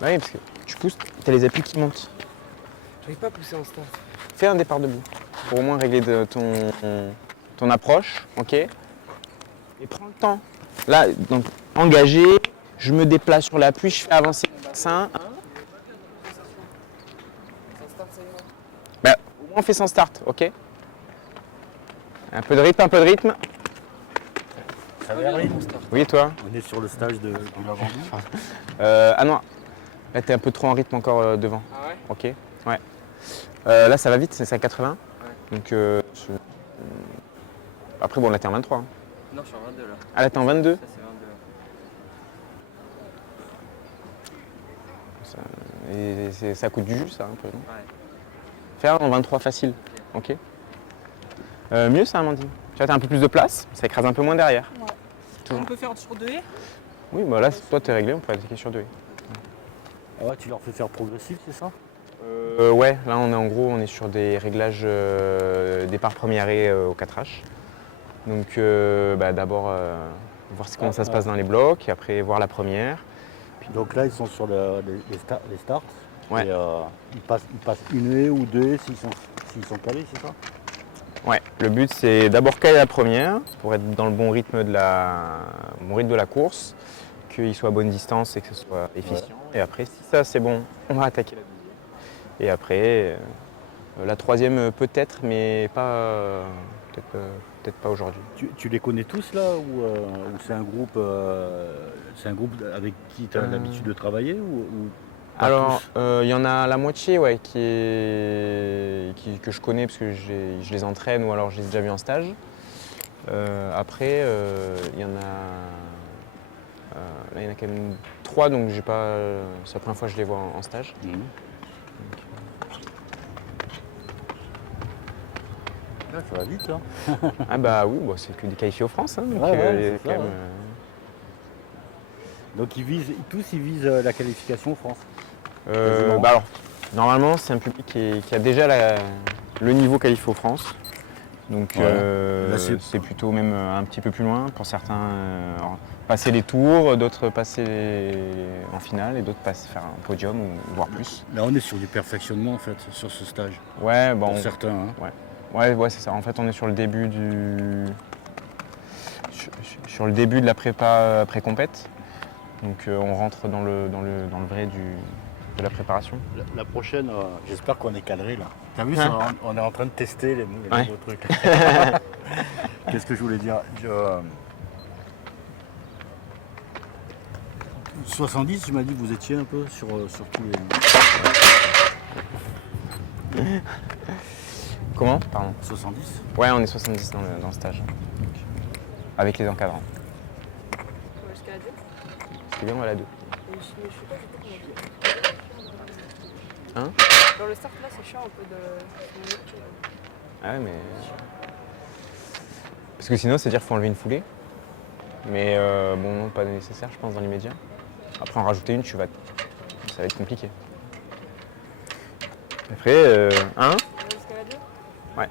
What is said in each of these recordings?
Bah oui, parce que tu pousses, t'as les appuis qui montent. J'arrive pas à pousser en start. Fais un départ debout pour au moins régler ton approche, ok? Et prends le temps. Là, donc engagé, je me déplace sur l'appui, je fais avancer mon bassin. Ça start, ça y va. Bah, au moins on fait sans start, ok? Un peu de rythme, un peu de rythme. Ça va aller. Oui, toi? On est sur le stage de l'avant-goût. Ah non, là t'es un peu trop en rythme encore devant. Ah ouais? Ok, ouais. Là ça va vite, c'est à 80. Ouais. Donc après bon là t'es en 23. Hein. Non, je suis en 22 là. Ah là t'es en 22. Ça, c'est 22 là. Ça coûte du jus ça un peu, non? Ouais. Faire en 23 facile. Ok. Mieux ça Amandine. Tu vois t'as un peu plus de place, ça écrase un peu moins derrière. Ouais. Toujours. On peut faire sur 2 haies? Oui bah là toi t'es réglé, on peut attaquer sur 2. Ah ouais, tu leur fais faire progressif, c'est ça? Ouais, là on est en gros on est sur des réglages départ première haie au 4H. Donc d'abord voir comment ça se passe dans les blocs, et après voir la première. Donc là, ils sont sur les starts. Ouais. Et ils passent une haie ou deux haies s'ils sont calés, c'est ça? Ouais, le but c'est d'abord caler la première pour être dans le bon rythme de la course, qu'il soit à bonne distance et que ce soit efficient. Ouais. Et après, si ça c'est bon, on va attaquer la deuxième. Et après, la troisième peut-être, mais pas peut-être pas aujourd'hui. Tu les connais tous là ou c'est un groupe avec qui tu as l'habitude de travailler ou pas Alors, tous? il y en a la moitié ouais, que je connais parce que je les entraîne ou alors je les ai déjà vus en stage. Après, il y en a. Là, il y en a quand même 3, donc j'ai pas. C'est la première fois que je les vois en stage. Mhm. Ah, ça va vite, hein. Ah bah oui, bon, c'est que des qualifiés aux France. Hein, donc, c'est quand ça, même, ouais. Donc tous ils visent la qualification France. Quasiment. alors, normalement, c'est un public qui a déjà le niveau qualifié aux France. Donc Ouais. Là, c'est plutôt même un petit peu plus loin. Pour certains, passer les tours, d'autres passer en finale et d'autres faire un podium ou voire plus. Là on est sur du perfectionnement en fait, sur ce stage. Ouais, bon. Pour certains. Hein. Ouais, c'est ça. En fait, on est sur le début sur le début de la prépa pré-compète. Donc on rentre dans le vrai de la préparation. La prochaine, j'espère qu'on est cadré là. T'as vu, Hein on est en train de tester les Ouais. nouveaux trucs. Qu'est-ce que je voulais dire 70, tu m'as dit que vous étiez un peu sur tous les... Comment? Pardon. 70? Ouais, on est 70 dans le stage. Avec les encadrants. On va jusqu'à la 2. C'est bien, on va à la 2. Mais je sais pas du tout comment on fait. Hein? Dans le start là, c'est chiant un peu de. Ah ouais, mais. Parce que sinon, c'est-à-dire qu'il faut enlever une foulée. Mais bon, pas nécessaire, je pense, dans l'immédiat. Après, en rajouter une, ça va être compliqué. Après, On va jusqu'à la 2. Ouais.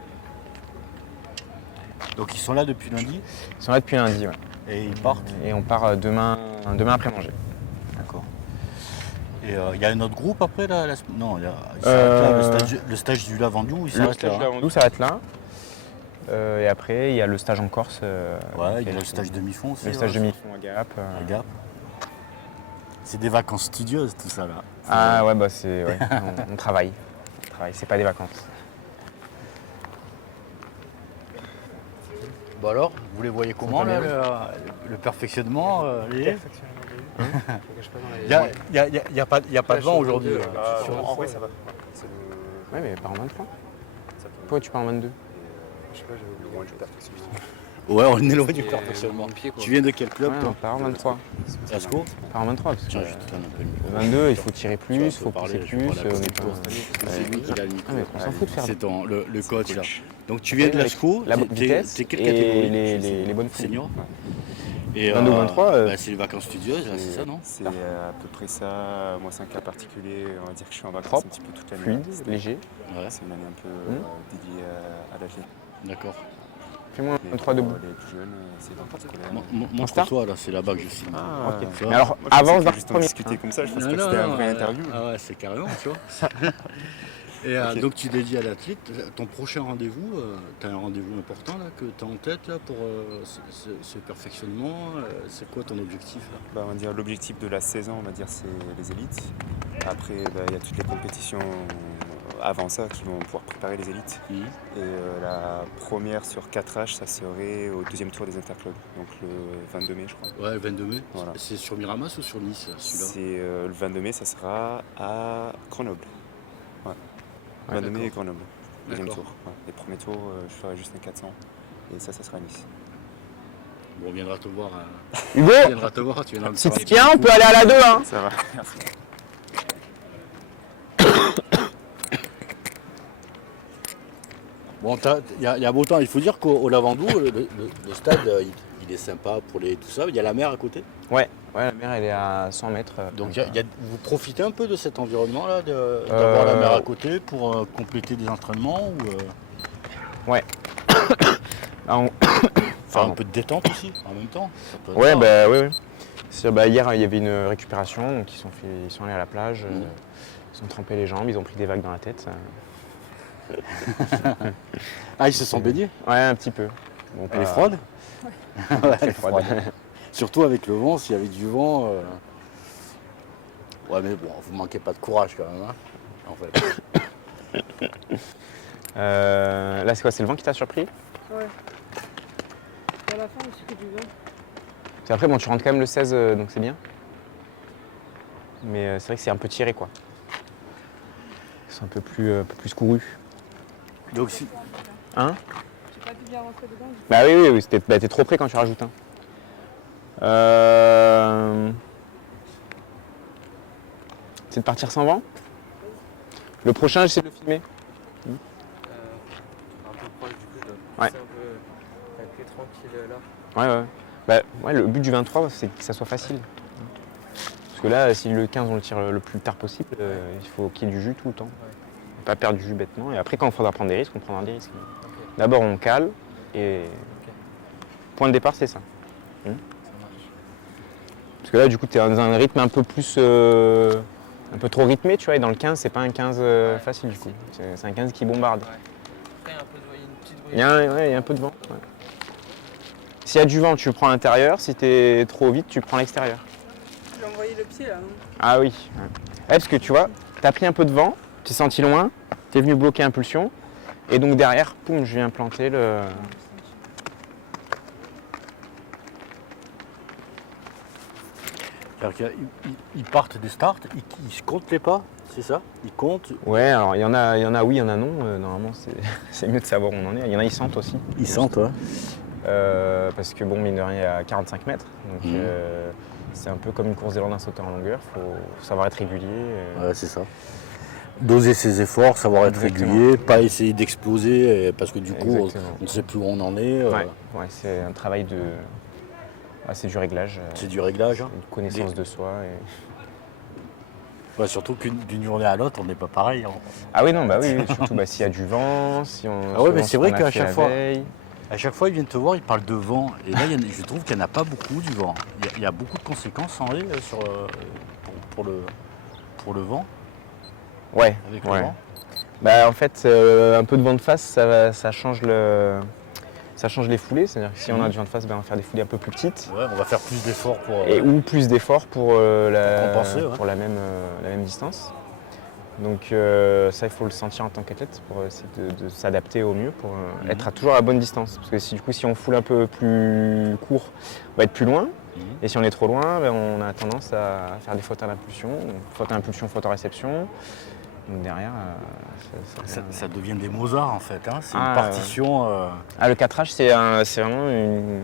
Donc ils sont là depuis lundi Ils sont là depuis lundi, ouais. et ils partent. Et on part demain après-manger. D'accord. Et il y a un autre groupe après là, non, il s'arrête là, le stage du Lavandou, il Le s'arrête stage là. de la Vendoux s'arrête là. Et après, il y a le stage en Corse. Ouais, il y a le stage demi-fond aussi. Le stage de mi-fond à Gap. À Gap. C'est des vacances studieuses tout ça là. Ah ouais, bah c'est. Ouais, on travaille. On travaille, c'est pas des vacances. Bon alors, vous les voyez comment là, le perfectionnement les... Il n'y a pas de vent aujourd'hui. En vrai, ça va. Ouais, mais pas en 23. Pourquoi tu pars en 22? Je sais pas, j'avais oublié du perfectionnement. Ouais, on est loin du perfectionnement. pied, quoi. Tu viens de quel club Ouais, on toi? part en 23. Asco. On part en 23 parce que Tiens, je te donne un peu le micro. 22, il faut tirer plus, il Tu faut vas pousser parler, plus. je vais parler on avec est pas- toi cette année, parce que c'est lui qui a le micro. Ah, mais on s'en fout de faire. C'est le coach là. Donc tu viens de l'Asco, La t'es vitesse quelle et catégorie? les bonnes fouilles. Senior. Et 22 ou 23, bah, c'est les vacances studieuses, là, c'est ça non? C'est à peu près ça. Moi, c'est un cas particulier. On va dire que je suis en vacances Propre, un petit peu toute l'année. fluide, léger. Ouais, C'est une année un peu dédiée à la vie. d'accord. Fais-moi Mais un 3 debout. Les plus jeunes, c'est dans le scolaire. Montre-toi, là, c'est là-bas que je filme. Ah, Ok. tu vois. Mais alors, moi, je pensais avance que dans juste le on premier. discutait comme ça, je pensais Non, pas que non, c'était un non, vrai interview. Ah ouais, c'est carrément, tu vois. Et Ok. donc tu dédies à l'athlète, ton prochain rendez-vous, tu as un rendez-vous important là, que tu as en tête là, pour ce perfectionnement, c'est quoi ton objectif là? Bah, on va dire l'objectif de la saison, on va dire, c'est les élites. Après, bah, il y a toutes les compétitions avant ça qui vont pouvoir préparer les élites. Mhm. Et la première sur 4H, ça serait au deuxième tour des interclubs, donc le 22 mai, je crois. Ouais, le 22 mai. Voilà. C'est sur Miramas ou sur Nice celui-là? C'est le 22 mai, ça sera à Grenoble. Ouais. Ouais, 22 mai et d'accord. Grenoble, deuxième D'accord. tour. Ouais. Les premiers tours, je ferai juste un 400. Et ça sera à Nice. Bon, on viendra te voir. Hugo, On viendra te voir, tu viendras me si faire un tu petit viens, on coucou. peut aller à la 2, hein. Ça va, merci. Bon, il y a beau temps. Il faut dire qu'au Lavandou, le stade, il est sympa pour tout ça. Il y a la mer à côté. Ouais, la mer, elle est à 100 mètres. Donc vous profitez un peu de cet environnement-là, d'avoir la mer à côté pour compléter des entraînements ou Ah, on- faire un Pardon. peu de détente aussi en même temps. Ça peut être Ouais, ça. bah oui. Hier, il y avait une récupération, donc ils sont allés à la plage, ils ont trempé les jambes, ils ont pris des vagues dans la tête. Ah, ils se sont baignés. Ouais, un petit peu. Bon, Elle est pas- froide. Ouais, elle est froide. froide. Surtout avec le vent, s'il y avait du vent. Ouais, mais bon, vous manquez pas de courage quand même, hein, en fait. Là, c'est quoi? C'est le vent qui t'a surpris? Ouais. Et à la fin, je suis du vent. Puis après, bon, tu rentres quand même le 16, donc c'est bien. Mais c'est vrai que c'est un peu tiré, quoi. Ils sont un peu plus courus. Donc si, Hein? J'ai pas pu bien rentrer dedans. Bah oui, t'es trop près quand tu rajoutes un. C'est de partir sans vent? Le prochain, j'essaie de le filmer. Un peu proche, du coup, je dois pousser un peu avec les tranquille là. Ouais. Bah, ouais, le but du 23, c'est que ça soit facile. Parce que là, si le 15, on le tire le plus tard possible, il faut qu'il y ait du jus tout le temps. Pas perdre du jus bêtement. Et après, quand il faudra prendre des risques, on prendra des risques. Ok, D'abord, on cale et point de départ, c'est ça. ça marche. Parce que là, du coup, tu es dans un rythme un peu plus. Un peu trop rythmé, tu vois. Et dans le 15, c'est pas un 15 facile, du coup. C'est un 15 qui bombarde. Après, il y a une petite Il y a un peu de vent. Ouais. S'il y a du vent, tu prends l'intérieur. Si tu es trop vite, tu prends l'extérieur. J'ai envoyé le pied là. hein. Ah oui. Ouais. Parce que tu vois, tu as pris un peu de vent, tu t'es senti loin, tu es venu bloquer impulsion. Et donc derrière, poum, je viens planter le. c'est-à-dire qu'ils partent des starts, ils se comptent les pas, c'est ça? Ils comptent, Ouais, alors il y en a oui, il y en a non. Normalement, c'est mieux de savoir où on en est. Il y en a, ils sentent aussi. ils sentent, ouais. Parce que bon, mine de rien, il y a 45 mètres. Donc c'est un peu comme une course d'élan d'un sauteur en longueur. Il faut savoir être régulier. Ouais, c'est ça. Doser ses efforts, savoir être Exactement. régulier, pas essayer d'exploser parce que du coup, Exactement. on ne sait plus où on en est. Ouais, c'est un travail de. Ah, c'est du réglage, C'est du réglage. Hein. une connaissance de soi. Ouais, surtout d'une journée à l'autre, on n'est pas pareil. Hein. Ah oui, non, bah oui, surtout bah, s'il y a du vent, si on. Ah ouais, mais selon c'est ce vrai qu'on a qu'à fait chaque la fois- veille. À chaque fois, ils viennent te voir, ils parlent de vent. Et là, je trouve qu'il n'y en a pas beaucoup du vent. Il y a beaucoup de conséquences en vrai pour le vent, Ouais, avec ouais. le vent. Bah, en fait, un peu de vent de face, ça change les foulées. C'est-à-dire que si on a du vent de face, ben, on va faire des foulées un peu plus petites. Ouais, on va faire plus d'efforts pour. Ou plus d'efforts pour, compenser, ouais. pour la même distance. Donc ça, il faut le sentir en tant qu'athlète pour essayer de s'adapter au mieux, pour être toujours à la bonne distance. Parce que si on foule un peu plus court, on va être plus loin. Et si on est trop loin, ben, on a tendance à faire des fautes à l'impulsion. Faute à impulsion, faute à réception. Donc derrière, Ça devient des Mozart en fait. Hein. C'est une Ah, partition. le 4H, c'est vraiment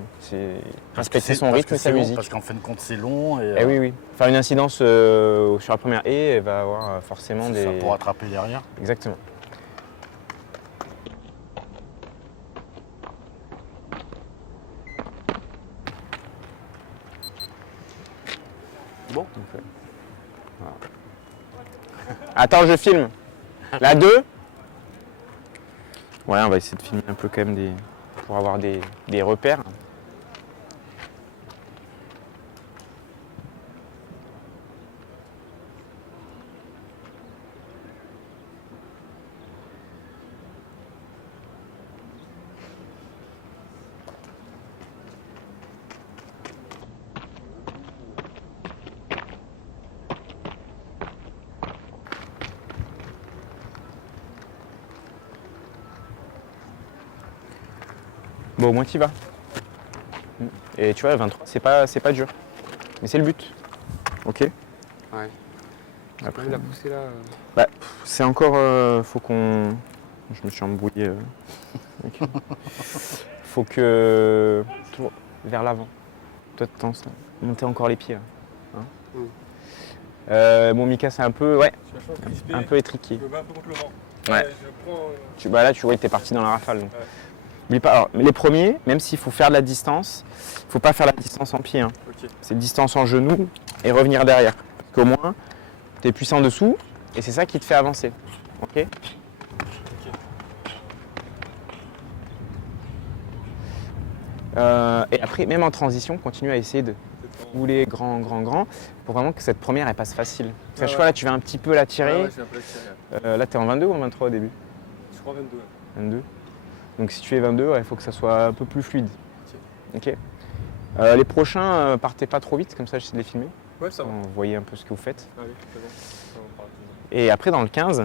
respecter son rythme et sa musique. Parce qu'en fin de compte, c'est long. Et, Eh oui. Faire une incidence sur la première elle va avoir forcément c'est ça des. pour rattraper derrière. Exactement. Bon. Voilà. Attends, je filme. La 2. Ouais, on va essayer de filmer un peu quand même des pour avoir des repères. Bon, au moins tu y vas. Et tu vois, 23, c'est pas dur. Mais c'est le but. Ok. Ouais. Après, La poussée là. c'est encore. Faut qu'on. Je me suis embrouillé. Ok. Faut que. Tour vers l'avant. Toi, de temps, ça. Monter encore les pieds. Là. Hein. Bon, Mika, c'est un peu. Ouais. Je suis vachement crispé. Un peu étriqué. Je me bats un peu contre le vent. Ouais. Je prends. Bah là, tu vois, t'es parti dans la rafale. Donc. Ouais. N'oublie pas, alors, les premiers, même s'il faut faire de la distance, il ne faut pas faire la distance en pied. Hein. Ok. C'est distance en genou et revenir derrière. Parce qu'au moins, tu es puissant dessous et c'est ça qui te fait avancer. Ok. Et après, même en transition, continue à essayer de rouler grand, pour vraiment que cette première elle passe facile. Parce qu'à chaque fois, là, tu vas un petit peu la tirer. Ouais, je vais un peu la tirer. Là, tu es en 22 ou en 23 au début? Je crois 22. 22. Donc si tu fais 22, il faut que ça soit un peu plus fluide. Ok. Les prochains, partez pas trop vite, comme ça j'essaie de les filmer. Ouais, ça va. Vous voyez un peu ce que vous faites. Allez, c'est bon. Ça va, on parle. Et après dans le 15,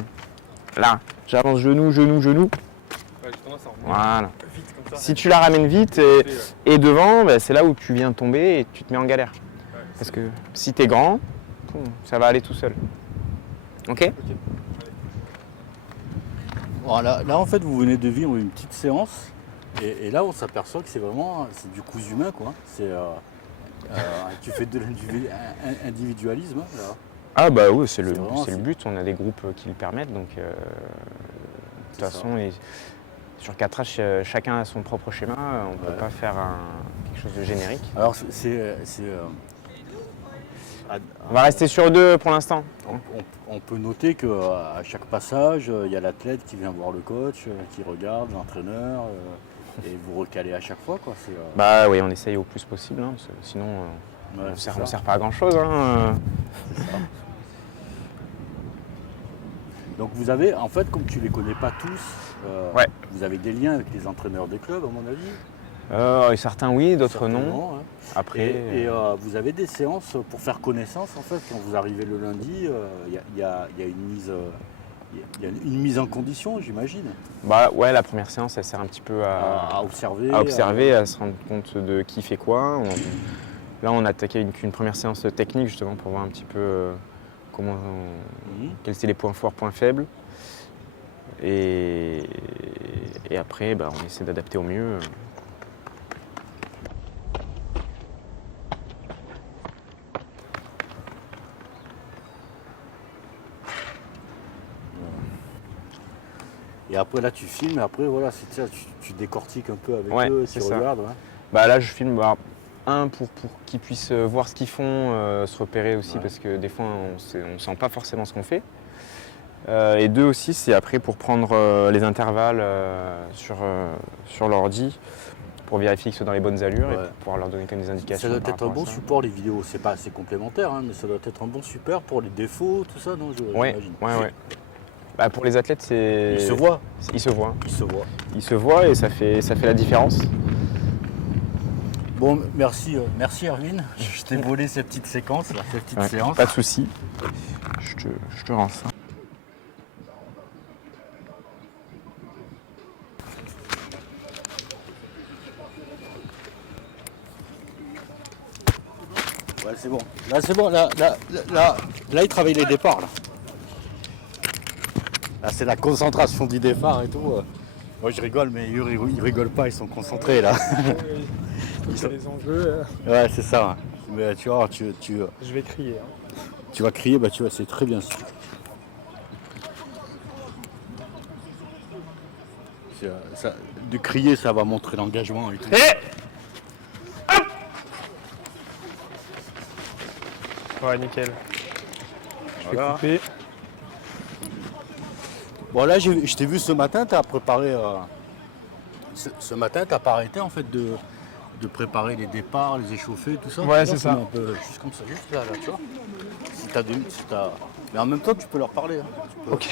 là, j'avance genou. Ouais, j'ai tendance à remonter Voilà. vite comme ça. Si tu la ramènes vite et devant, bah, c'est là où tu viens tomber et tu te mets en galère. Ouais, Parce que si tu es grand, ça va aller tout seul. Ok. Bon, là, en fait, vous venez de vivre une petite séance. Et là, on s'aperçoit que c'est vraiment du cousu humain, quoi. Tu fais de l'individualisme. Là. Ah bah oui, c'est vraiment, le but. On a des groupes qui le permettent. Donc de toute façon, sur 4 H, chacun a son propre schéma. On ne peut pas faire quelque chose de générique. Alors, On va rester sur 2 pour l'instant. on peut noter qu'à chaque passage, il y a l'athlète qui vient voir le coach, qui regarde l'entraîneur, et vous recalez à chaque fois, quoi. Bah oui, on essaye au plus possible, hein, parce que sinon Ouais, on c'est ne ça. sert pas à grand chose. Hein. C'est ça. Donc vous avez, en fait, comme tu les connais pas tous, Ouais. vous avez des liens avec les entraîneurs des clubs, à mon avis. Et certains oui, d'autres non. Certainement, hein. Après, Et vous avez des séances pour faire connaissance, en fait, quand vous arrivez le lundi, il y a une mise en condition, j'imagine, bah ouais, la première séance, elle sert un petit peu à observer. à se rendre compte de qui fait quoi. Là, on a attaqué une première séance technique justement pour voir un petit peu quels étaient les points forts, points faibles. Et après, bah, on essaie d'adapter au mieux. Et après, là, tu filmes, et après, voilà, c'est ça, tu décortiques un peu avec Ouais, eux, c'est tu ça. regardes. Ouais. Bah là, je filme pour qu'ils puissent voir ce qu'ils font, se repérer aussi, Ouais. parce que des fois, on ne sent pas forcément ce qu'on fait. Et 2 aussi, c'est après pour prendre les intervalles sur l'ordi, pour vérifier qu'ils soient dans les bonnes allures et Ouais. pour pouvoir leur donner quand même des indications. Ça doit par être un rapport à bon ça. support, les vidéos. C'est pas assez complémentaire, hein, mais ça doit être un bon support pour les défauts, tout ça, non, Ouais, j'imagine. ouais. Bah, pour les athlètes, c'est. Ils se voient. Ils se voient. Ils se voient. Ils se voient et ça fait la différence. Bon, merci Erwin. Je t'ai volé cette petite séquence, là, cette petite Ouais, séance. pas de souci. Je te rends ça. Ouais, c'est bon. Là, c'est bon. Là, il travaille les départs. Là, c'est la concentration du départ et tout. Moi, je rigole, mais eux, ils rigolent pas. Ils sont concentrés, là. C'est les enjeux. Ouais, c'est ça. Mais tu vois, Je vais crier. Hein. tu vas crier, bah, tu vois, c'est très bien. De crier, ça va montrer l'engagement et tout. Ouais, nickel. Je vais couper. Bon, là, je t'ai vu ce matin, tu as préparé ce matin, t'as pas arrêté en fait de préparer les départs, les échauffer, tout ça? Ouais, Tu c'est vois, ça. Un peu, juste comme ça, juste là, tu vois. Si t'as... Mais en même temps, tu peux leur parler. Hein. Ok.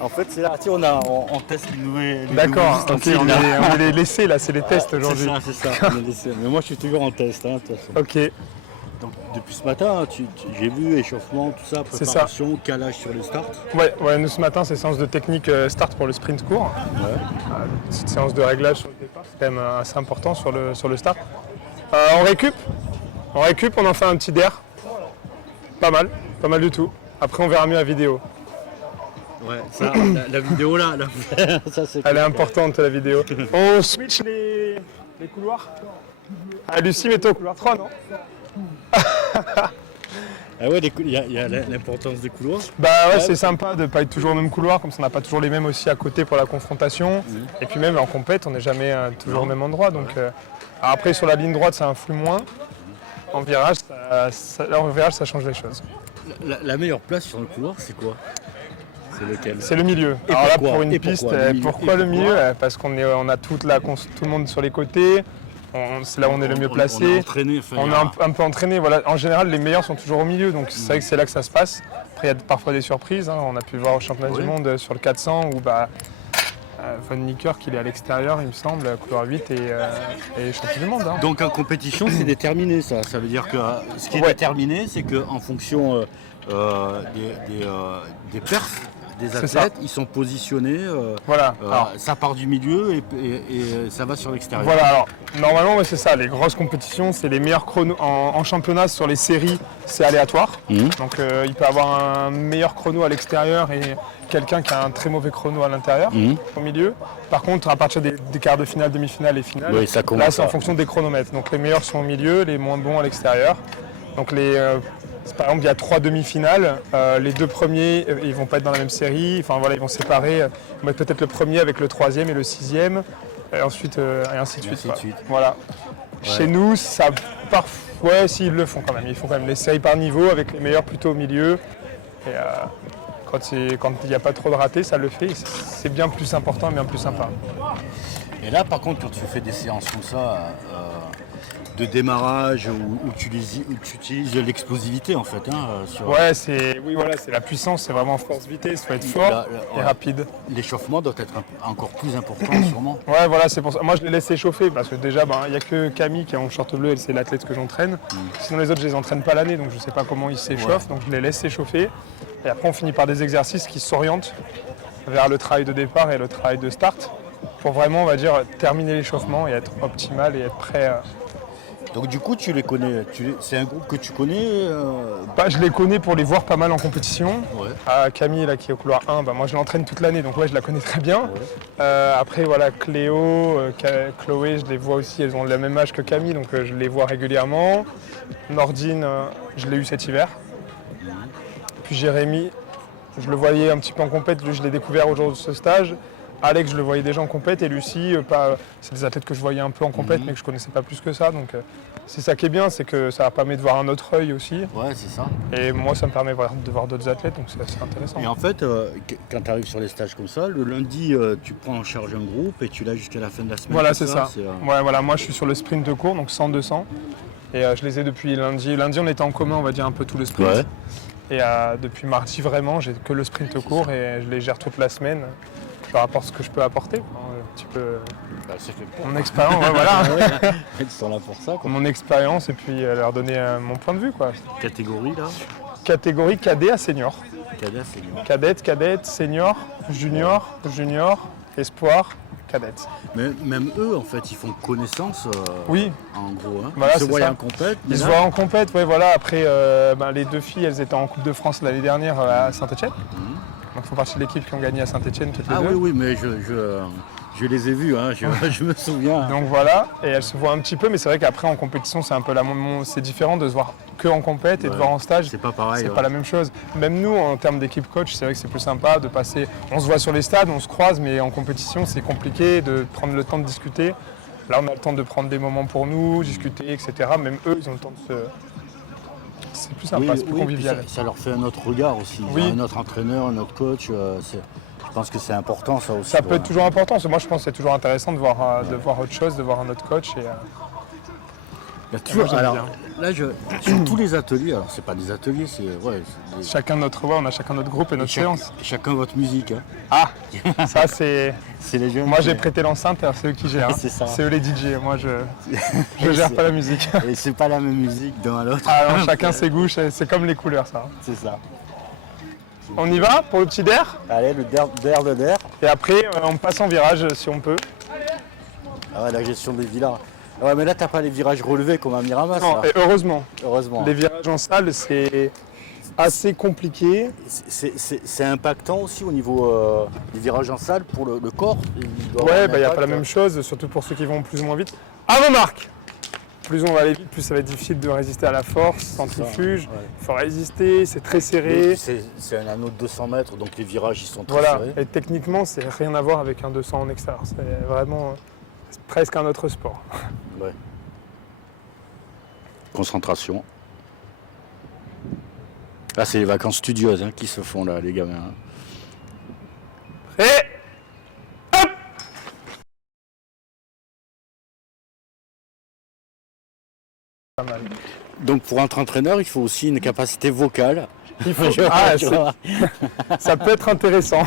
En fait, c'est là, tu sais, on teste les nouveaux D'accord, ok, ustensiles, on là. est les laissés là, c'est les tests aujourd'hui. C'est ça. On est laissé. Mais moi, je suis toujours en test, hein, de toute façon. Ok, Donc, depuis ce matin, hein, j'ai vu échauffement, tout ça, C'est ça. préparation, calage sur les starts. ouais, nous ce matin c'est séance de technique start pour le sprint court. Petite séance de réglage sur le départ, c'est quand même assez important sur le start. On récup, on en fait un petit DER. Pas mal du tout. Après on verra mieux la vidéo. Ouais, ça, la vidéo là, ça c'est... Elle est importante la vidéo. On switch les couloirs. Ah Lucie, mets-toi au couloir 3, non? Ah ouais, il y a l'importance des couloirs. Bah ouais, c'est sympa de ne pas être toujours au même couloir, comme ça on n'a pas toujours les mêmes aussi à côté pour la confrontation. Et puis même en compète, on n'est jamais toujours au même endroit. Donc, alors après sur la ligne droite ça influe moins. En virage, ça change les choses. La meilleure place sur le couloir, c'est quoi? C'est lequel? C'est le milieu. Et Alors là pourquoi? pour une Et piste, pourquoi pourquoi le le milieu? milieu? Parce qu'on a tout le monde sur les côtés. C'est là où on est le mieux placé. On est entraîné. Enfin, On est un peu entraîné. Voilà. En général, les meilleurs sont toujours au milieu, donc c'est vrai que c'est là que ça se passe. Après, il y a parfois des surprises. Hein. On a pu le voir au championnat du monde sur le 400 où Von Nicker, qu'il est à l'extérieur, il me semble, couloir 8 et champion du monde. Hein. Donc en compétition, c'est déterminé ça. Ça veut dire que ce qui est Ouais. déterminé, c'est qu'en fonction des perfs des C'est ça. athlètes, ils sont positionnés. Voilà. Alors, Ça part du milieu et ça va sur l'extérieur. voilà, alors normalement ouais, c'est ça, les grosses compétitions, c'est les meilleurs chronos. En championnat, sur les séries, c'est aléatoire. Donc il peut avoir un meilleur chrono à l'extérieur et quelqu'un qui a un très mauvais chrono à l'intérieur, au milieu. Par contre, à partir des quarts de finale, demi-finale et finale, Oui, ça commence là c'est en à- fonction des chronomètres. Donc les meilleurs sont au milieu, les moins bons à l'extérieur. Donc par exemple, il y a 3 demi-finales. Les 2 premiers, ils vont pas être dans la même série. Enfin voilà, ils vont séparer. Ils vont mettre peut-être le premier avec le 3e et le 6e. Et ensuite, et ainsi de Et suite. ainsi de quoi. suite. Voilà. Chez nous, ça parfois, s'ils le font quand même. Ils font quand même les séries par niveau avec les meilleurs plutôt au milieu. Et quand il n'y a pas trop de ratés, ça le fait. C'est bien plus important et bien plus sympa. Et là, par contre, quand tu fais des séances comme ça, de démarrage où tu utilises l'explosivité en fait. Ouais, c'est la puissance, c'est vraiment force-vitesse, il faut être fort et rapide. L'échauffement doit être encore plus important sûrement. Ouais, voilà, c'est pour ça. Moi, je les laisse échauffer parce que déjà, il n'y a que Camille qui est en short bleu et c'est l'athlète que j'entraîne. Sinon, les autres, je les entraîne pas l'année, donc je ne sais pas comment ils s'échauffent, donc je les laisse s'échauffer. Et après, on finit par des exercices qui s'orientent vers le travail de départ et le travail de start pour vraiment, on va dire, terminer l'échauffement et être optimal et être prêt. Donc du coup, tu les connais, c'est un groupe que tu connais Je les connais pour les voir pas mal en compétition. Ouais. Camille là, qui est au couloir 1, moi je l'entraîne toute l'année, donc ouais, je la connais très bien. Après voilà, Cléo, Chloé, je les vois aussi, elles ont le même âge que Camille, donc je les vois régulièrement. Nordine, je l'ai eu cet hiver. Puis Jérémy, je le voyais un petit peu en compète, lui je l'ai découvert au jour de ce stage. Alex, je le voyais déjà en compète et Lucie, c'est des athlètes que je voyais un peu en compète mais que je connaissais pas plus que ça. Donc c'est ça qui est bien, c'est que ça permet de voir un autre œil aussi. Ouais, c'est ça. Et moi, ça me permet de voir d'autres athlètes, donc c'est assez intéressant. Et en fait, quand tu arrives sur les stages comme ça, le lundi, tu prends en charge un groupe et tu l'as jusqu'à la fin de la semaine. Voilà, c'est ça. C'est, Ouais, voilà, moi, je suis sur le sprint de cours, donc 100-200. Et je les ai depuis lundi. Lundi, on était en commun, on va dire, un peu tout le sprint. Ouais. Et depuis mardi, vraiment, j'ai que le sprint court et je les gère toute la semaine. Je leur apporte ce que je peux apporter. Un petit peu C'est fait pour. mon expérience, ouais, voilà. Ils sont là pour ça, quoi. Mon expérience et puis leur donner mon point de vue, quoi. Catégorie là, Catégorie cadet à senior. cadet, senior. Cadette, senior, junior, espoir, cadette. Mais même eux, en fait, ils font connaissance. Oui. En gros, hein. Voilà, Ils se c'est voient ça. en compète. Ils se là- voient en compète, ouais, voilà. Après, les 2 filles, elles étaient en Coupe de France l'année dernière à Saint-Etienne. Donc, elles font partie de l'équipe qui ont gagné à Saint-Etienne toutes les Ah deux. oui, mais je les ai vus, hein. Je me souviens. Donc voilà, et elles se voient un petit peu, mais c'est vrai qu'après en compétition, c'est un peu c'est différent de se voir que en compète et de Ouais. voir en stage. C'est pas pareil. C'est ouais. pas la même chose. Même nous, en termes d'équipe coach, c'est vrai que c'est plus sympa de passer. On se voit sur les stades, on se croise, mais en compétition, c'est compliqué de prendre le temps de discuter. Là, on a le temps de prendre des moments pour nous, discuter, etc. Même eux, ils ont le temps de se. C'est plus sympa, c'est plus puis convivial. ça leur fait un autre regard aussi. Ils Oui. ont un autre entraîneur, un autre coach. Je pense que c'est important ça aussi. Ça peut être toujours important, parce que moi je pense que c'est toujours intéressant de voir autre chose, de voir un autre coach. Et, Il y a toujours, j'aime alors, bien. là, sur tous les ateliers, alors c'est pas des ateliers, c'est chacun notre voix, on a chacun notre groupe et notre séance. chacun votre musique. Hein. Ah, ça c'est... C'est les jeunes. Moi j'ai prêté l'enceinte, alors c'est eux qui gèrent. Hein. C'est ça. C'est eux les DJ, moi je gère pas la musique. Et c'est pas la même musique d'un à l'autre. Alors chacun ses goûts, c'est comme les couleurs ça. C'est ça. On y va pour le petit der? Allez, le der. Et après on passe en virage si on peut. Ah ouais, la gestion des villas. Ah ouais, mais là, t'as pas les virages relevés comme à Miramas. Non, là. et heureusement. Heureusement. Les virages en salle c'est assez compliqué. C'est impactant aussi au niveau des virages en salle pour le corps. Ouais, il n'y a pas la même chose, surtout pour ceux qui vont plus ou moins vite. À vos marques! Plus on va aller vite, plus ça va être difficile de résister à la force, centrifuge. Ouais. Il faut résister, c'est très serré. C'est un anneau de 200 mètres, donc les virages ils sont très Voilà, serrés. et techniquement, c'est rien à voir avec un 200 en extérieur. C'est vraiment c'est presque un autre sport. Ouais. Concentration. Là, c'est les vacances studieuses hein, qui se font là, les gamins. Hein. Et hop! Pas mal. Donc pour être entraîneur, il faut aussi une capacité vocale. Il faut... Ah, Ah, ça peut être intéressant.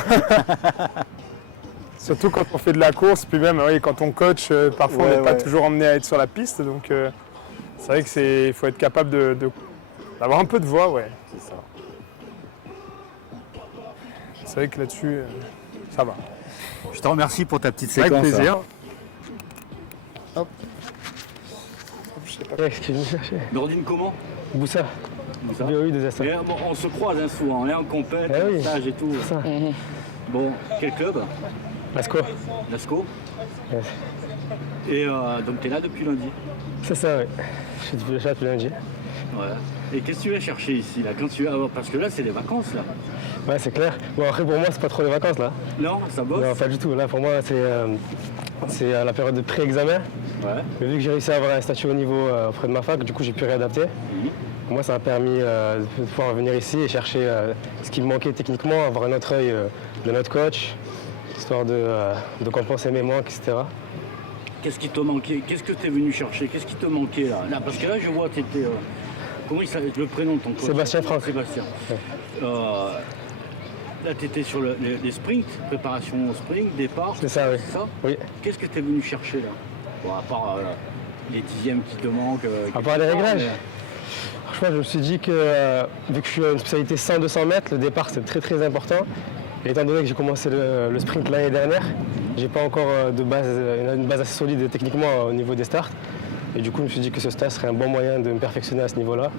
Surtout quand on fait de la course, puis même oui, quand on coach, parfois on n'est pas toujours emmené à être sur la piste. Donc c'est vrai qu'il faut être capable d'avoir un peu de voix. Ouais. C'est ça. C'est vrai que là-dessus, ça va. Je te remercie pour ta petite séquence. Avec plaisir. Hop. Excuse-moi. Nordine comment Boussa. Boussa. BOU des Astas. Mais, bon, on se croise hein, souvent, on est en compète, Eh oui. stage et tout. Ça. Bon, quel club? Lasco. Lasco. Yes. Et donc tu es là depuis lundi. C'est ça, oui. Je suis depuis lundi. Ouais. Et qu'est-ce que tu vas chercher ici là quand tu parce que là c'est les vacances là. Ouais, c'est clair. Bon, après, pour moi, c'est pas trop les vacances, là. Non, ça bosse. Non, pas du tout. Là, pour moi, c'est la période de pré-examen. Ouais. Mais vu que j'ai réussi à avoir un statut au niveau auprès de ma fac, du coup, j'ai pu réadapter. Moi, ça m'a permis de pouvoir venir ici et chercher ce qui me manquait techniquement, avoir un autre œil de notre coach, histoire de compenser mes manques, etc. Qu'est-ce qui te manquait? Qu'est-ce que tu es venu chercher? Qu'est-ce qui te manquait là? Parce que là je vois tu étais. Comment il s'appelle le prénom de ton coach? Sébastien Franck. Sébastien. Ouais. Là tu étais sur les sprints, préparation au sprint, départ. C'est ça, oui. C'est ça? Oui. Qu'est-ce que tu es venu chercher là? Bon, à part les dixièmes qui te manquent. À part les réglages. Franchement, je me suis dit que vu que je suis à une spécialité 100-200 mètres, le départ c'est très très important. Et étant donné que j'ai commencé le sprint l'année dernière, j'ai pas encore de base, une base assez solide techniquement au niveau des starts. Et du coup, je me suis dit que ce stage serait un bon moyen de me perfectionner à ce niveau-là.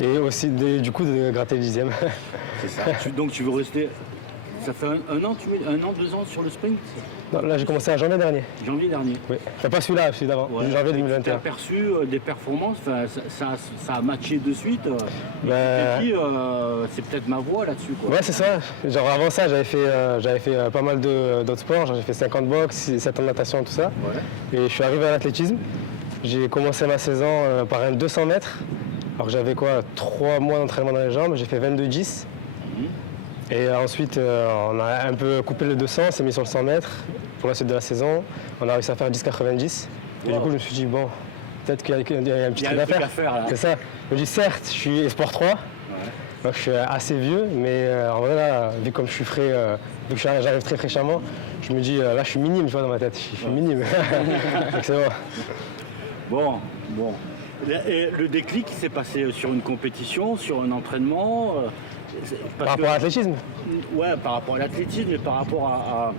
Et aussi du coup de gratter le dixième. C'est ça. Donc tu veux rester. Ça fait un an, tu mets 1 an, 2 ans sur le sprint? Non, là j'ai commencé en janvier dernier. Janvier dernier. Oui. Enfin, pas celui-là, celui d'avant, Ouais. janvier Tu as 2021. aperçu des performances, ça a matché de suite. Ben, Et puis, c'est peut-être ma voix là-dessus. Quoi. Ouais, c'est ça. Genre avant ça, j'avais fait pas mal d'autres sports. J'ai fait 50 boxe, 7 ans de natation, tout ça. Ouais. Et je suis arrivé à l'athlétisme. J'ai commencé ma saison par un 200 mètres. Alors j'avais quoi, 3 mois d'entraînement dans les jambes. J'ai fait 22-10. Et ensuite, on a un peu coupé le 200, on s'est mis sur le 100 mètres pour la suite de la saison. On a réussi à faire 10,90. Et du coup, je me suis dit, bon, peut-être qu'il y a un petit Il y a truc un à truc faire. à faire là. C'est ça. Je me dis, certes, je suis Sport 3, donc je suis assez vieux, mais en vrai, là, vu comme je suis frais, vu que j'arrive très fraîchement, je me dis, là, je suis minime, tu vois, dans ma tête. Je suis minime. Donc c'est bon. Bon. Et le déclic, il s'est passé sur une compétition, sur un entraînement Par rapport à l'athlétisme? Ouais, par rapport à l'athlétisme, mais par rapport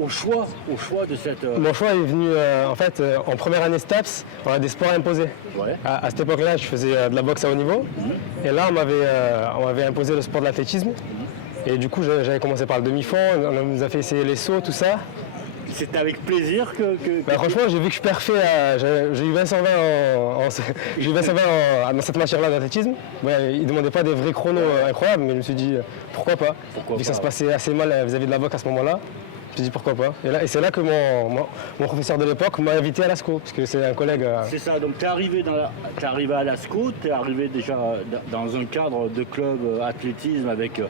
au choix de cette. Mon choix est venu, en fait, en première année STAPS, on a des sports imposés. Ouais. À cette époque-là, je faisais de la boxe à haut niveau. Et là, on m'avait imposé le sport de l'athlétisme. Et du coup, j'avais commencé par le demi-fond, on nous a fait essayer les sauts, tout ça. C'était avec plaisir que. Bah, franchement, j'ai vu que je perfais, j'ai eu 20-120 j'ai eu 20-120 dans cette matière-là d'athlétisme. Ouais, ils ne demandaient pas des vrais chronos incroyables, mais je me suis dit pourquoi pas. Vu que ça se passait assez mal vis-à-vis de la boxe à ce moment-là. Je me suis dit pourquoi pas. Et c'est là que mon professeur de l'époque m'a invité à l'ASCO, parce que c'est un collègue. C'est ça, donc tu es arrivé à l'ASCO, tu es arrivé déjà dans un cadre de club athlétisme avec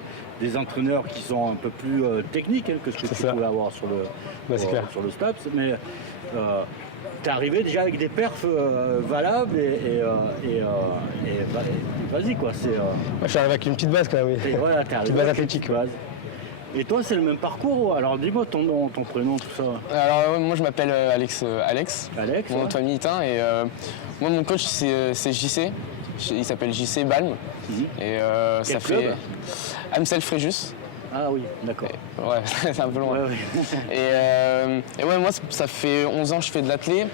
des entraîneurs qui sont un peu plus techniques que ce que tu pouvais avoir sur le STAPS, mais tu es arrivé déjà avec des perfs valables et vas-y quoi. Je suis arrivé avec une petite base quand même, oui. Voilà, t'es arrivé Petite base avec une athlétique. petite base. Et toi, c'est le même parcours? Alors dis-moi ton nom, ton prénom, tout ça. Alors moi je m'appelle Alex, Alex, mon nom de famille est Itin, et moi mon coach c'est JC, il s'appelle JC Balm, et ça Quel club? fait Amstel Fréjus. Ah oui, d'accord. Ouais, c'est un peu loin. Ouais. Et ouais, moi ça fait 11 ans que je fais de l'athlé.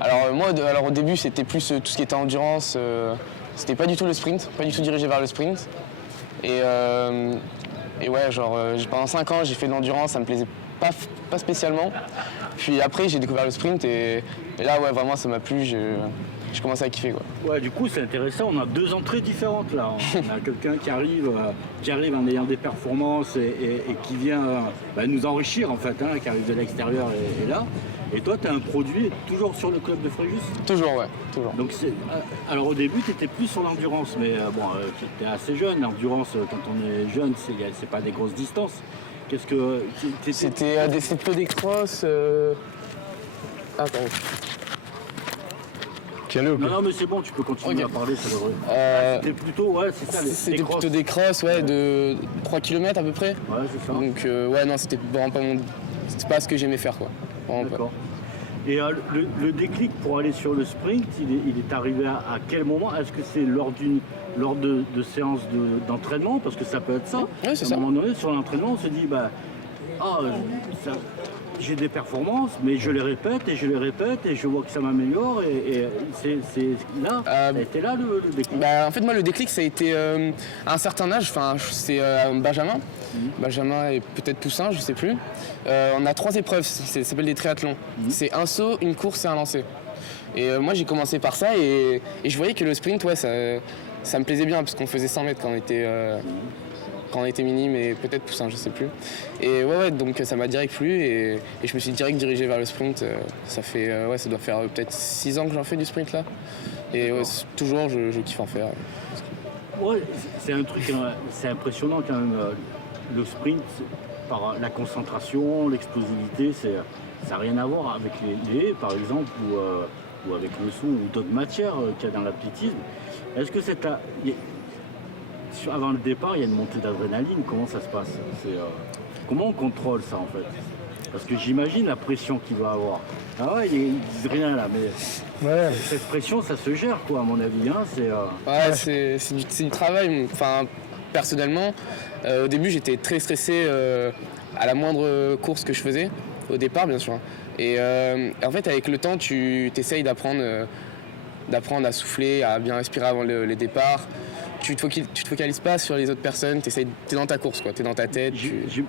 Alors moi au début c'était plus tout ce qui était endurance, c'était pas du tout le sprint, pas du tout dirigé vers le sprint. Et ouais, genre pendant 5 ans j'ai fait de l'endurance, ça me plaisait pas spécialement. Puis après j'ai découvert le sprint et là ouais vraiment ça m'a plu, j'ai commencé à kiffer quoi. Ouais, du coup c'est intéressant, on a 2 entrées différentes là. On a quelqu'un qui arrive en ayant des performances et qui vient nous enrichir en fait, qui arrive de l'extérieur et là. Et toi tu as un produit toujours sur le club de Fréjus? Toujours, ouais, toujours. Donc alors au début tu étais plus sur l'endurance, mais tu étais assez jeune. L'endurance quand on est jeune c'est pas des grosses distances. Qu'est-ce que c'était plutôt des crosses. Attends. Non mais c'est bon, tu peux continuer à parler, ça devrait. C'était plutôt, c'est ça, c'était plutôt des crosses, de 3 km à peu près. Ouais, c'est ça. Donc non, c'était vraiment pas c'était pas ce que j'aimais faire quoi. D'accord. Et le déclic pour aller sur le sprint, il est arrivé à quel moment? Est-ce que c'est lors de séances d'entraînement? Parce que ça peut être ça. Ouais, c'est à ça. un moment donné, sur l'entraînement, on se dit, j'ai des performances, mais je les répète et je vois que ça m'améliore et c'est là, ça a été là le déclic. En fait moi le déclic ça a été à un certain âge, c'est Benjamin. Benjamin et peut-être Toussaint, je sais plus. On a 3 épreuves, ça s'appelle des triathlons. C'est un saut, une course et un lancer. Et moi j'ai commencé par ça et je voyais que le sprint ça me plaisait bien parce qu'on faisait 100 mètres quand on était minime et peut-être Toussaint, je sais plus. Et donc ça m'a direct plu et je me suis direct dirigé vers le sprint. Ça doit faire peut-être 6 ans que j'en fais du sprint là. Et toujours je kiffe en faire. Ouais, c'est un truc, c'est impressionnant quand même. Le sprint, par la concentration, l'explosivité, ça n'a rien à voir avec les haies par exemple ou avec le saut ou d'autres matières qu'il y a dans l'athlétisme. Est-ce que avant le départ, il y a une montée d'adrénaline, comment ça se passe? Comment on contrôle ça en fait? Parce que j'imagine la pression qu'il va avoir. Ah ouais, ils disent rien là, mais cette pression, ça se gère quoi, à mon avis. C'est du travail. Enfin, personnellement, au début, j'étais très stressé à la moindre course que je faisais, au départ bien sûr. Et en fait, avec le temps, tu essayes d'apprendre à souffler, à bien respirer avant les départs. Tu te focalises pas sur les autres personnes, t'es dans ta course, quoi, t'es dans ta tête.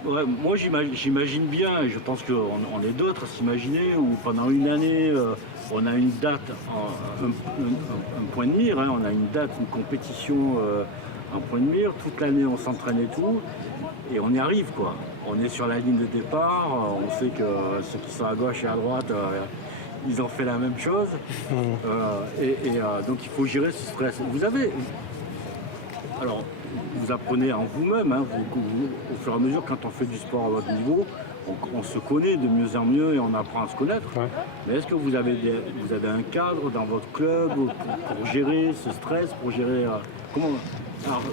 Moi j'imagine bien, et je pense qu'on est d'autres à s'imaginer, où pendant une année on a une date, un point de mire, on a une date, une compétition, un point de mire, toute l'année on s'entraîne et tout, et on y arrive quoi. On est sur la ligne de départ, on sait que ceux qui sont à gauche et à droite, ils ont fait la même chose, donc il faut gérer ce stress. Alors, vous apprenez en vous-même, au fur et à mesure, quand on fait du sport à votre niveau, on se connaît de mieux en mieux et on apprend à se connaître. Ouais. Mais est-ce que vous avez un cadre dans votre club pour gérer ce stress, pour gérer... comment Alors,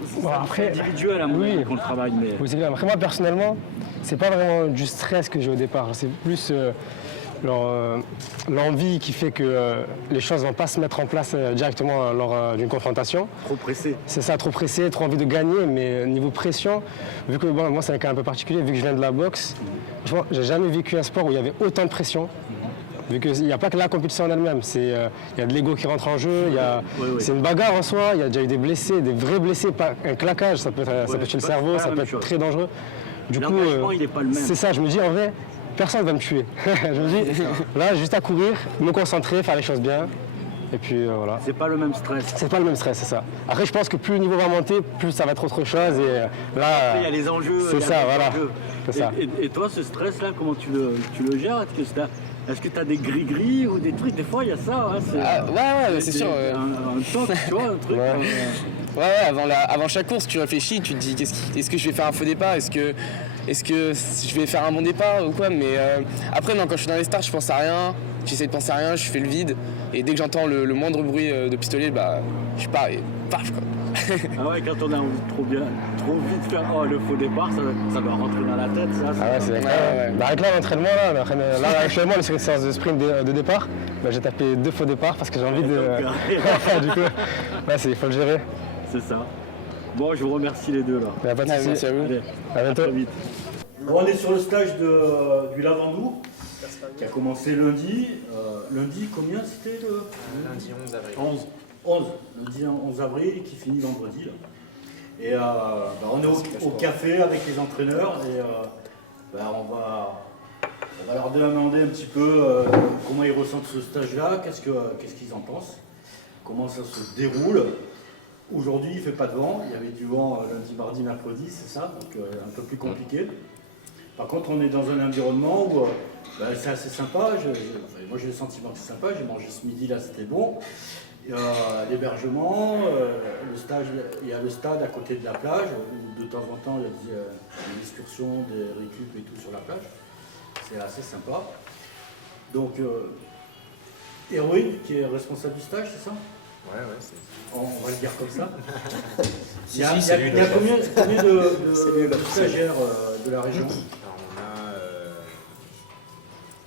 après, individuel à mon avis qu'on travaille, mais... Oui, c'est bien. Après, moi, personnellement, c'est pas vraiment du stress que j'ai au départ. C'est plus... l'envie qui fait que les choses ne vont pas se mettre en place directement lors d'une confrontation. Trop pressé. C'est ça, trop pressé, trop envie de gagner, mais niveau pression, vu que moi c'est un cas un peu particulier, vu que je viens de la boxe, j'ai jamais vécu un sport où il y avait autant de pression. Vu qu'il n'y a pas que la compétition en elle-même, il y a de l'ego qui rentre en jeu, c'est une bagarre en soi, il y a déjà eu des blessés, des vrais blessés, pas un claquage, ça peut tuer le cerveau, ça peut être très dangereux. Du coup, il n'est pas le même. C'est ça, je me dis en vrai, personne ne va me tuer. Je me dis, là, juste à courir, me concentrer, faire les choses bien. Et puis voilà. C'est pas le même stress. C'est pas le même stress, c'est ça. Après, je pense que plus le niveau va monter, plus ça va être autre chose. Et là, Il y a les enjeux. c'est ça, voilà. C'est ça. Et toi, ce stress-là, comment tu le gères? Est-ce que tu as des gris-gris ou des trucs? Des fois, il y a ça. Hein, ouais, c'est sûr. Un toc, tu vois, un truc. Ouais, avant chaque course, tu réfléchis, tu te dis est-ce que je vais faire un faux départ, est-ce que je vais faire un bon départ ou quoi. Mais après, non, quand je suis dans les starts, je pense à rien, j'essaie de penser à rien, je fais le vide. Et dès que j'entends le moindre bruit de pistolet, bah, je pars et paf quoi. Ah ouais, quand on a envie trop vite faire le faux départ, ça doit rentrer dans la tête, ça. Ah ouais, c'est d'accord. Bah, avec là, l'entraînement, là, actuellement, on est sur une séance de sprint de départ. Bah, j'ai tapé 2 faux départs parce que j'ai envie de. Du coup, là, il faut le gérer. C'est ça. Bon, je vous remercie les deux là. Bah, pas de soucis. Merci à vous. Allez, À bientôt. très vite. On est sur le stage du Lavandou qui a commencé lundi. Lundi, combien c'était le... Lundi 11 avril. 11. Lundi 11 avril et qui finit vendredi. Là. Et on est au café avec les entraîneurs et on va leur demander un petit peu comment ils ressentent ce stage-là, qu'est-ce qu'ils en pensent, comment ça se déroule. Aujourd'hui, il ne fait pas de vent. Il y avait du vent lundi, mardi, mercredi, c'est ça, donc un peu plus compliqué. Par contre, on est dans un environnement où c'est assez sympa. Moi, j'ai le sentiment que c'est sympa. J'ai mangé ce midi, là, c'était bon. L'hébergement, le stage, il y a le stade à côté de la plage, où de temps en temps, il y a des excursions, des récup et tout sur la plage. C'est assez sympa. Donc, Erwin, qui est responsable du stage, c'est ça? Ouais, c'est... On va le dire comme ça. Il y a combien de stagiaires de la région? Alors,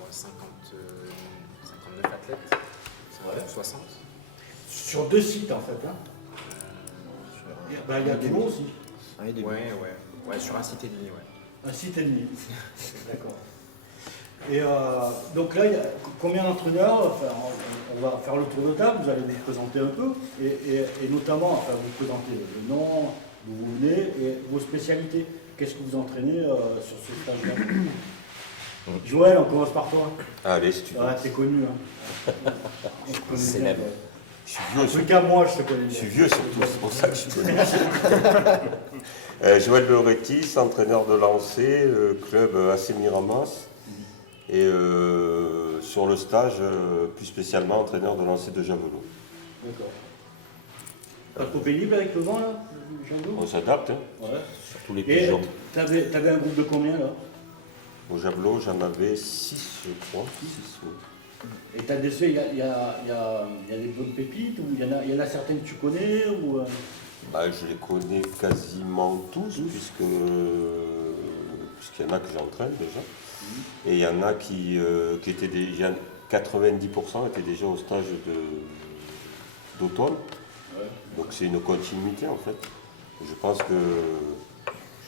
on a 59 athlètes, 60. Sur 2 sites en fait. Hein. Il y a Toulon aussi. Ouais, sur un site et demi, ouais. Un site et demi. D'accord. Et donc là, il y a combien d'entraîneurs? Enfin, on va faire le tour de table, vous allez vous présenter un peu, et notamment, vous présenter le nom, d'où vous venez, et vos spécialités. Qu'est-ce que vous entraînez sur ce stage-là? Joël, on commence par toi. Allez, si tu veux. T'es connu. Hein. C'est célèbre. Je suis vieux. En tout cas, moi, je te connais bien. Je suis vieux surtout, c'est pour ça que je te connais. Joël Loretis, entraîneur de lancer, club AC Miramas. Et sur le stage, plus spécialement entraîneur de lancer de javelot. D'accord. Pas trop pénible avec le vent là, le javelot? On s'adapte, hein. Ouais. Surtout les pigeons. T'avais un groupe de combien là? Au javelot, j'en avais 6, je crois. 6, oui. Et t'as décelé, il y a des bonnes pépites, ou il y en a certaines que tu connais ou... Je les connais quasiment tous, puisqu'il y en a que j'entraîne déjà. Et il y en a qui étaient déjà, 90% étaient déjà au stage d'automne. Ouais. Donc c'est une continuité en fait. Je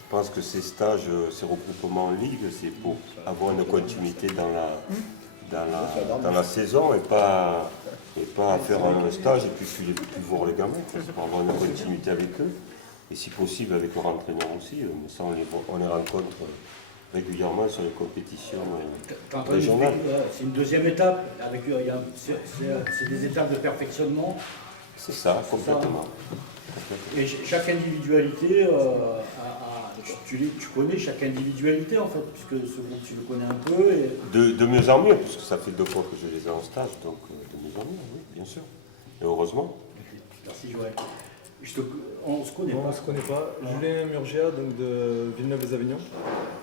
pense que ces stages, ces regroupements en ligue, c'est pour avoir une continuité dans la saison et pas faire un stage et puis voir les gamins. C'est pour avoir une continuité avec eux. Et si possible avec leur entraîneur aussi. Mais ça, on les rencontre régulièrement sur les compétitions régionales. C'est une deuxième étape, c'est des étapes de perfectionnement. C'est ça, complètement. Et chaque individualité, tu connais chaque individualité en fait, puisque ce groupe tu le connais un peu. Et... De mieux en mieux, puisque ça fait 2 fois que je les ai en stage, donc de mieux en mieux, oui, bien sûr. Et heureusement. Merci Joël. On se connaît pas. On se connaît pas. Julien Murgia, donc de Villeneuve-les-Avignon.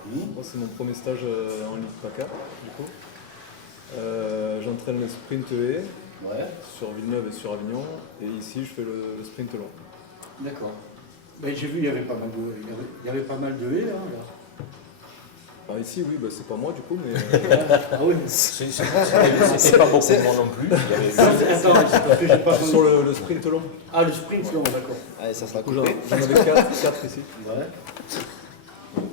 Moi, c'est mon premier stage en Ligue PACA, du coup. J'entraîne le sprint haie sur Villeneuve et sur Avignon. Et ici, je fais le sprint long. D'accord. J'ai vu, il y avait pas mal de haies, hein, là. Alors ici, oui, c'est pas moi, du coup, mais... Ah oui, c'était pas beaucoup de monde non plus. Sur le sprint long. Ah, le sprint long, d'accord. Allez, ça sera coupé. J'en avais 4 ici. Ouais. Donc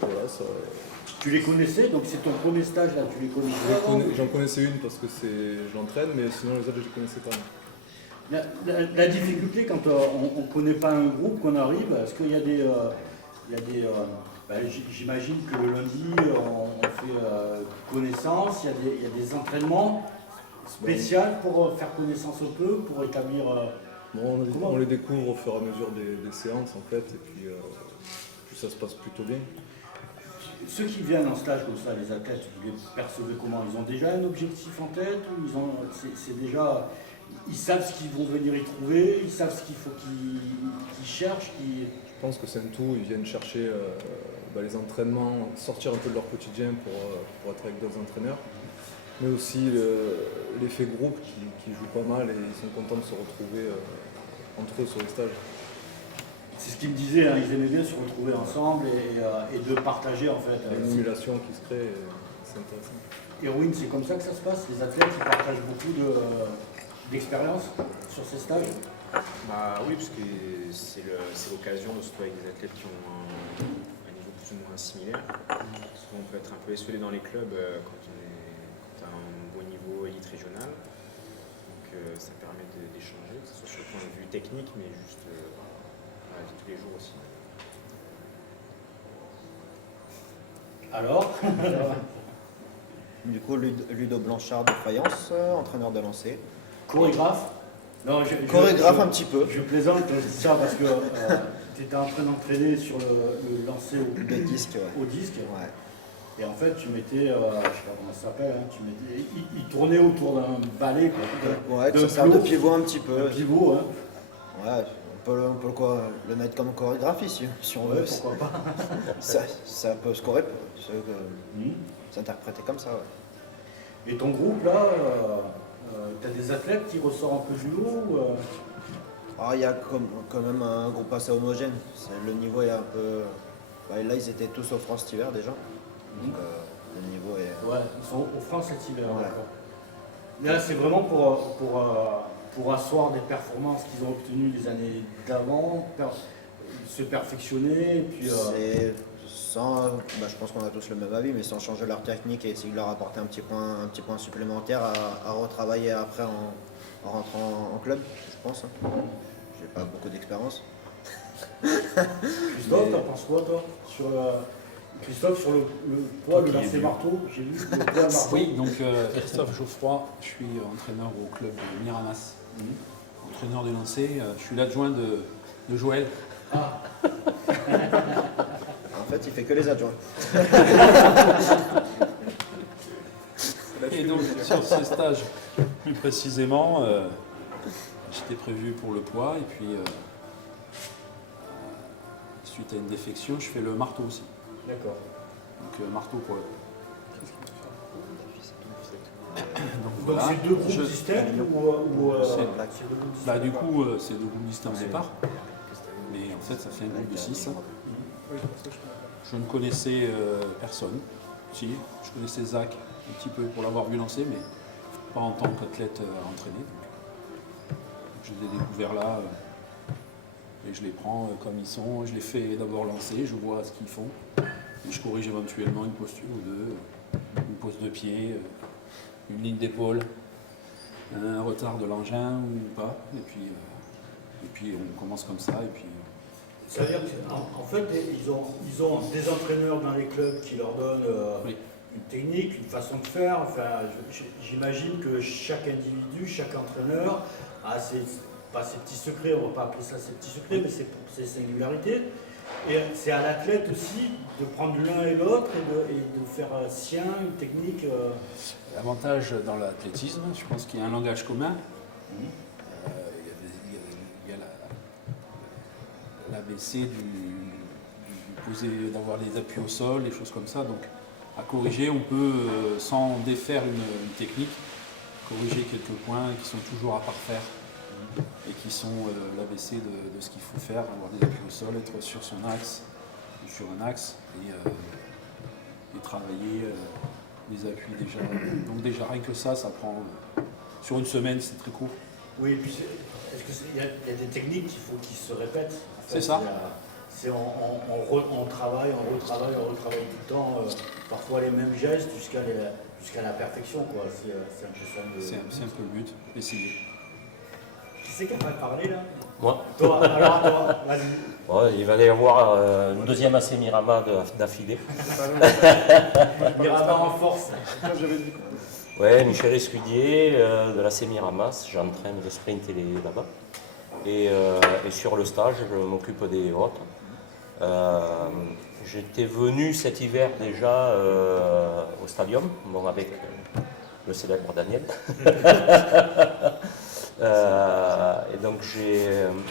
voilà, ça... Tu les connaissais, donc c'est ton premier stage là, tu les connaissais? J'en connaissais une parce que je l'entraîne, mais sinon les autres je ne connaissais pas. La difficulté quand on ne connaît pas un groupe, qu'on arrive, est-ce qu'il y a des... j'imagine que le lundi on fait connaissance, il y a des entraînements. spécial pour faire connaissance un peu, pour établir... Bon, on les découvre au fur et à mesure des séances en fait, et puis ça se passe plutôt bien. Ceux qui viennent en stage comme ça, les athlètes, vous les percevez comment? Ils ont déjà un objectif en tête ou c'est déjà... Ils savent ce qu'ils vont venir y trouver, ils savent ce qu'il faut qu'ils cherchent. Je pense que c'est un tout, ils viennent chercher les entraînements, sortir un peu de leur quotidien pour être avec d'autres entraîneurs. Mais aussi l'effet groupe qui joue pas mal et ils sont contents de se retrouver entre eux sur les stages. C'est ce qu'ils me disaient, hein, ils aimaient bien se retrouver ensemble et de partager en fait. Il y a une émulation qui se crée, c'est intéressant. Erwin, c'est comme ça que ça se passe? Les athlètes qui partagent beaucoup d'expérience sur ces stages? Bah oui, parce que c'est l'occasion de se trouver avec des athlètes qui ont un niveau plus ou moins similaire. Souvent on peut être un peu esselé dans les clubs quand on a un bon niveau élite régional. Donc ça permet d'échanger, que ce soit sur le point de vue technique, mais juste dans la vie de tous les jours aussi. Alors Du coup, Ludo Blanchard de Fayence, entraîneur de lancer. Chorégraphe? Non, Chorégraphe un petit peu. Je plaisante, je dis ça parce que tu étais en train d'entraîner sur le lancer au disque. Au disque. Ouais. Et en fait, tu mettais, je sais pas comment ça s'appelle, hein, il tournait autour d'un balai. Ouais, ça sert de pivot un petit peu. Un pivot, hein. Ouais, on peut le mettre comme chorégraphie si on veut. Pourquoi pas. ça peut scorer, s'interpréter comme ça. Ouais. Et ton groupe là, tu as des athlètes qui ressortent un peu du lot Il y a quand même un groupe assez homogène. Le niveau est un peu... là, ils étaient tous au France cet hiver déjà. Donc le niveau est... Ouais, ils sont au France cet hiver. Ouais. Là, c'est vraiment pour asseoir des performances qu'ils ont obtenues les années d'avant, se perfectionner. Et puis, je pense qu'on a tous le même avis, mais sans changer leur technique et essayer de leur apporter un petit point supplémentaire à retravailler après en rentrant en club, je pense. J'ai pas beaucoup d'expérience. Christophe, t'en penses quoi toi Christophe, sur le poids, le lancer marteau, j'ai vu le poids marteau. Oui, donc Christophe Geoffroy, je suis entraîneur au club de Miramas. Entraîneur de lancer, je suis l'adjoint de Joël. Ah. En fait, il fait que les adjoints. Et donc, sur ces stages, plus précisément, j'étais prévu pour le poids, et puis suite à une défection, je fais le marteau aussi. D'accord. Donc, marteau pour le... Donc c'est deux groupes distincts ou du coup, c'est deux groupes distincts au départ. Mais en fait, ça fait un groupe de 6. Je ne connaissais personne. Si, je connaissais Zach un petit peu pour l'avoir vu lancer, mais pas en tant qu'athlète entraîné. Donc, je les ai découverts là et je les prends comme ils sont. Je les fais d'abord lancer, je vois ce qu'ils font. Et je corrige éventuellement une posture ou deux, une pose de pied, une ligne d'épaule, un retard de l'engin ou pas. Et puis on commence comme ça. Et puis, c'est-à-dire qu'en fait, ils ont des entraîneurs dans les clubs qui leur donnent une technique, une façon de faire. Enfin, j'imagine que chaque individu, chaque entraîneur a pas ses petits secrets, on ne va pas appeler ça ses petits secrets, mais ses singularités. Et c'est à l'athlète aussi de prendre l'un et l'autre et de faire sien une technique. L'avantage dans l'athlétisme, je pense qu'il y a un langage commun. Il y a l'ABC d'avoir les appuis au sol, des choses comme ça. Donc à corriger, on peut, sans défaire une technique, corriger quelques points qui sont toujours à parfaire et qui sont l'ABC de ce qu'il faut faire, avoir des appuis au sol, être sur son axe, sur un axe et travailler les appuis déjà. Donc déjà rien que ça prend sur une semaine, c'est très court. Oui, et puis est-ce qu'il y a des techniques qui se répètent en fait, c'est ça. On travaille, on retravaille tout le temps, parfois les mêmes gestes jusqu'à la perfection, quoi. C'est un peu ça. C'est un peu le but, essayer. Qui c'est qui va parler là? Moi. Toi, alors toi, vas-y. Ouais, il va y avoir une deuxième AC Mirama d'affilée. Mirama en force. Ouais, Michel Escudier de la Sémiramas, j'entraîne le sprint et là-bas. Et sur le stage, je m'occupe des autres. J'étais venu cet hiver déjà au stadium, bon, avec le célèbre Daniel. Et donc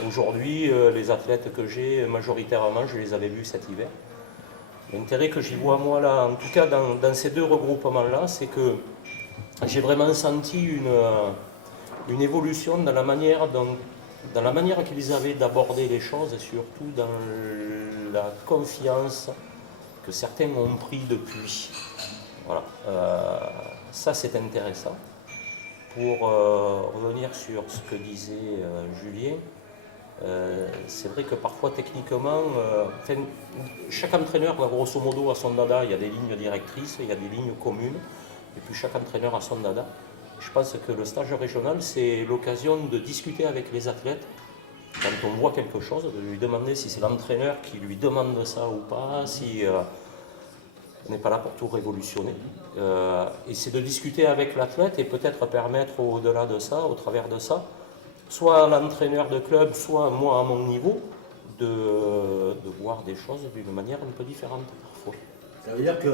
aujourd'hui, les athlètes que j'ai, majoritairement, je les avais vus cet hiver. L'intérêt que j'y vois moi là, en tout cas dans ces deux regroupements-là, c'est que j'ai vraiment senti une évolution dans la manière qu'ils avaient d'aborder les choses et surtout dans la confiance que certains ont pris depuis. Voilà. Ça c'est intéressant. Pour revenir sur ce que disait Julien, c'est vrai que parfois techniquement, chaque entraîneur, grosso modo, a son dada, il y a des lignes directrices, il y a des lignes communes, et puis chaque entraîneur a son dada. Je pense que le stage régional, c'est l'occasion de discuter avec les athlètes, quand on voit quelque chose, de lui demander si c'est l'entraîneur qui lui demande ça ou pas, si on n'est pas là pour tout révolutionner. Et c'est de discuter avec l'athlète et peut-être permettre au-delà de ça, au travers de ça, soit l'entraîneur de club, soit moi à mon niveau, de voir des choses d'une manière un peu différente parfois. Ça veut dire que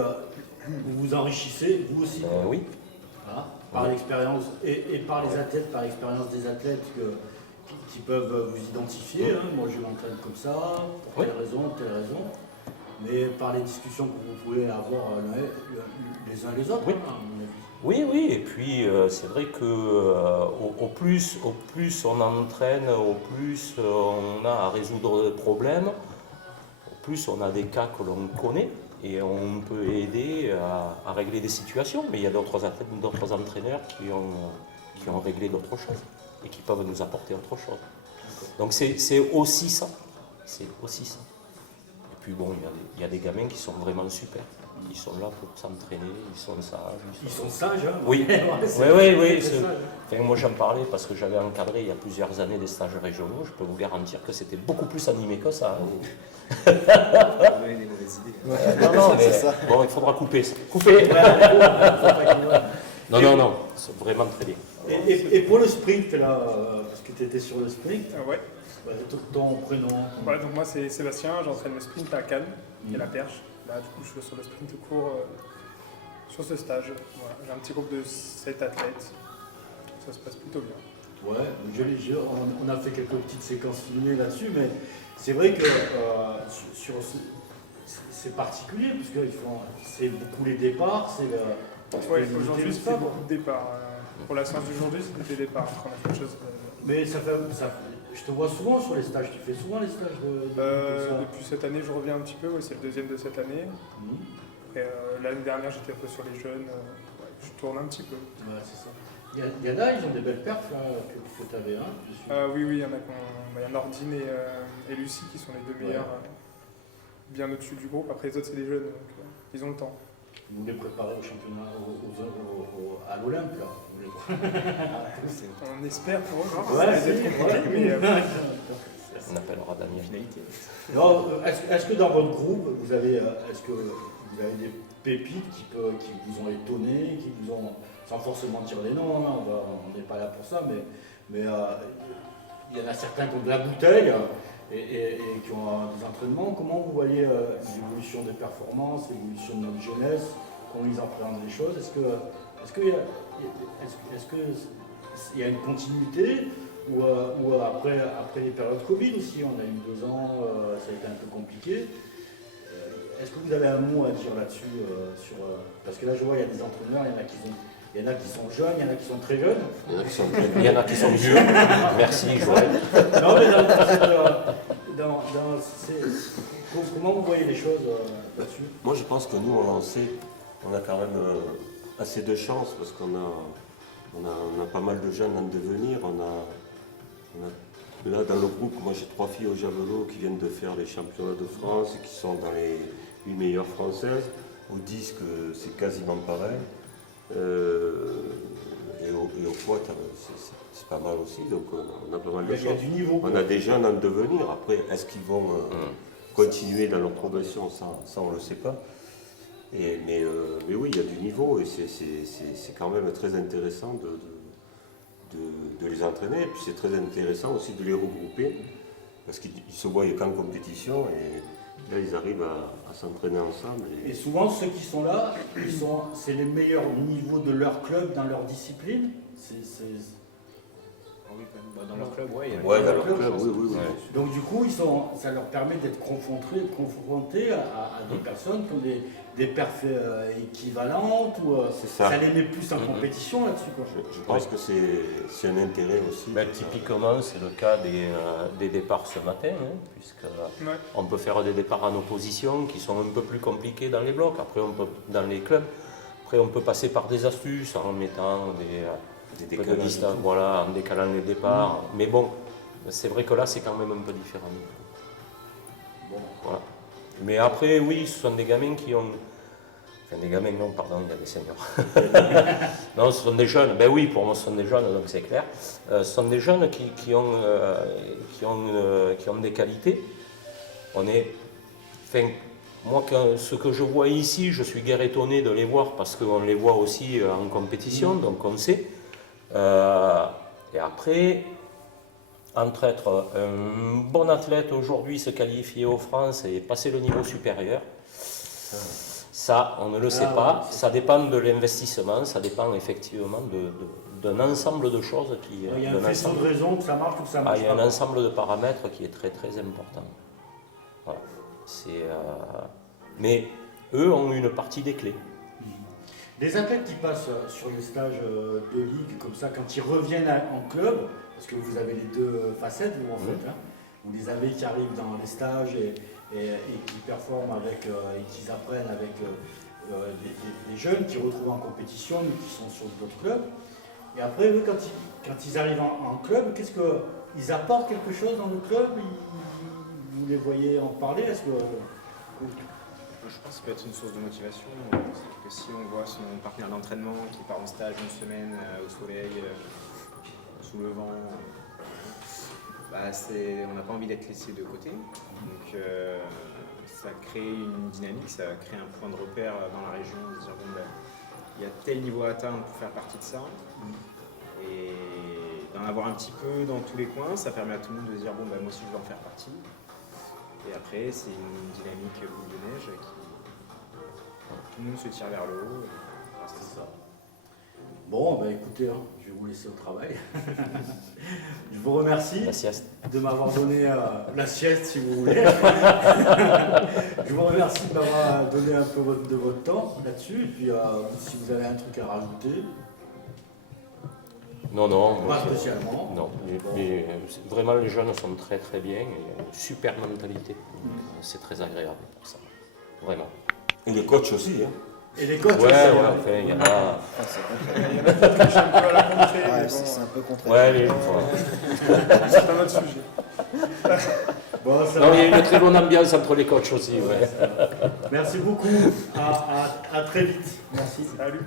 vous vous enrichissez, vous aussi oui. Hein, par l'expérience et par les athlètes, par l'expérience des athlètes qui peuvent vous identifier. Hein. Moi je m'entraîne comme ça, pour telle raison, mais par les discussions que vous pouvez avoir les uns les autres, oui. Hein, à mon avis. Oui, et puis c'est vrai que au plus on entraîne, au plus on a à résoudre des problèmes, au plus on a des cas que l'on connaît et on peut aider à régler des situations. Mais il y a d'autres athlètes, d'autres entraîneurs qui ont réglé d'autres choses et qui peuvent nous apporter autre chose. Donc c'est aussi ça. C'est aussi ça. Et puis bon, il y a des gamins qui sont vraiment super. Ils sont là pour s'entraîner, ils sont sages. Ils sont sages, hein. Oui, oui. Enfin, moi j'en parlais parce que j'avais encadré il y a plusieurs années des stages régionaux. Je peux vous garantir que c'était beaucoup plus animé que ça. Vous avez des mauvaises idées. Non, mais bon, il faudra couper ça. Couper. Non, c'est vraiment très bien. Et pour le sprint, là, parce que tu étais sur le sprint, Ouais. ton prénom. Voilà, donc moi c'est Sébastien, j'entraîne le sprint à Cannes, qui est la perche. Là, du coup, je suis sur le sprint court sur ce stage. Voilà. J'ai un petit groupe de 7 athlètes. Ça se passe plutôt bien. Ouais, on a fait quelques petites séquences filmées là-dessus, mais c'est vrai que c'est particulier, puisque c'est beaucoup les départs. Aujourd'hui, c'était beaucoup de départs. Pour la séance d'aujourd'hui, c'était des départs. On a fait autre chose. Mais je te vois souvent sur les stages. Tu fais souvent les stages Depuis cette année, je reviens un petit peu. Ouais, c'est le deuxième de cette année. Après, l'année dernière, j'étais un peu sur les jeunes. Je tourne un petit peu. Ouais, c'est ça. Il y en a, ils ont des belles perfs là, que tu avais. Oui, il y en a. Il y a Nordine et Lucie qui sont les deux meilleurs, bien au-dessus du groupe. Après, les autres, c'est les jeunes. Donc, ils ont le temps. Vous les préparez au championnat, à l'Olympe là. On espère pour eux. On appellera Daniel. Est-ce que dans votre groupe, vous avez des pépites qui vous ont étonné, qui vous ont, sans forcément dire les noms, hein, on n'est pas là pour ça, mais il y en a certains qui ont de la bouteille et qui ont des entraînements. Comment vous voyez l'évolution des performances, l'évolution de notre jeunesse, comment ils appréhendent les choses? Est-ce qu'il y a une continuité ou après les périodes Covid aussi, on a eu 2 ans, ça a été un peu compliqué. Est-ce que vous avez un mot à dire là-dessus parce que là je vois il y a des entraîneurs, il y en a qui sont jeunes, il y en a qui sont très jeunes. Il y en a qui sont vieux. Merci Joël. Non mais comment vous voyez les choses là-dessus? Moi je pense que nous on a quand même assez de chance parce qu'on a pas mal de jeunes en devenir. Là dans le groupe, moi j'ai 3 filles au javelot qui viennent de faire les championnats de France et qui sont dans les 8 meilleures françaises. Au disque c'est quasiment pareil. Et au poids c'est pas mal aussi, donc on a pas mal de choses. On a des jeunes en devenir. Après, est-ce qu'ils vont continuer dans leur progression, ça on ne le sait pas. Mais oui, il y a du niveau et c'est quand même très intéressant de les entraîner. Et puis c'est très intéressant aussi de les regrouper parce qu'ils se voient qu'en compétition et là ils arrivent à s'entraîner ensemble. Et souvent ceux qui sont là, c'est les meilleurs niveaux de leur club dans leur discipline. Dans leur club, oui. Ouais, dans leur club, oui. Donc du coup, ça leur permet d'être confrontés à des personnes qui ont des perfs équivalentes ou ça les met plus en compétition là-dessus. Je pense que c'est un intérêt aussi. Typiquement, c'est le cas des départs ce matin, puisque on peut faire des départs en opposition qui sont un peu plus compliqués dans les blocs. Après, dans les clubs, après on peut passer par des astuces en mettant des décalages, en décalant les départs. Mais bon, c'est vrai que là, c'est quand même un peu différent. Bon. Voilà. Mais après, oui, ce sont des gamins qui ont... Enfin, des gamins, non, pardon, il y a des seniors. Non, ce sont des jeunes. Ben oui, pour moi, ce sont des jeunes, donc c'est clair. Ce sont des jeunes qui ont des qualités. Moi, ce que je vois ici, je suis guère étonné de les voir parce qu'on les voit aussi en compétition, donc on sait. Et après, entre être un bon athlète aujourd'hui, se qualifier aux France et passer le niveau supérieur, ça, on ne le sait pas. Ça dépend de l'investissement, ça dépend effectivement d'un ensemble de choses qui... Il y a un faisceau de raisons que ça marche ou que ça marche pas. Il y a un ensemble de paramètres qui est très très important. Voilà. Mais eux ont une partie des clés. Des athlètes qui passent sur les stages de ligue comme ça, quand ils reviennent en club, parce que vous avez les deux facettes, vous en fait, vous les avez qui arrivent dans les stages et qui performent avec, et qui apprennent avec des jeunes qui retrouvent en compétition, mais qui sont sur d'autres clubs. Et après, eux, quand ils arrivent en club, qu'est-ce qu'ils apportent quelque chose dans le club? Vous les voyez en parler? Est-ce que... Je pense que ça peut être une source de motivation. C'est que si on voit son partenaire d'entraînement qui part en stage une semaine au soleil, sous le vent, on n'a pas envie d'être laissé de côté. Donc ça crée une dynamique, ça crée un point de repère dans la région, de se dire il y a tel niveau à atteindre pour faire partie de ça. Et d'en avoir un petit peu dans tous les coins, ça permet à tout le monde de se dire moi aussi je veux en faire partie. Et après, c'est une dynamique boule de neige qui... Tout le monde se tire vers le haut. C'est ça. Bon, écoutez, je vais vous laisser au travail. Je vous remercie de m'avoir donné la sieste, si vous voulez. Je vous remercie de m'avoir donné un peu de votre temps là-dessus. Et puis, si vous avez un truc à rajouter... Non. Pas spécialement. Non, mais vraiment les jeunes sont très très bien, et une super mentalité. C'est très agréable pour ça, vraiment. Et les coachs aussi, hein. Et les coachs aussi. Enfin, il y en a... C'est un peu contraire. Ouais, c'est un autre sujet. Il y a une très bonne ambiance entre les coachs aussi. Merci beaucoup, à très vite. Merci. Salut.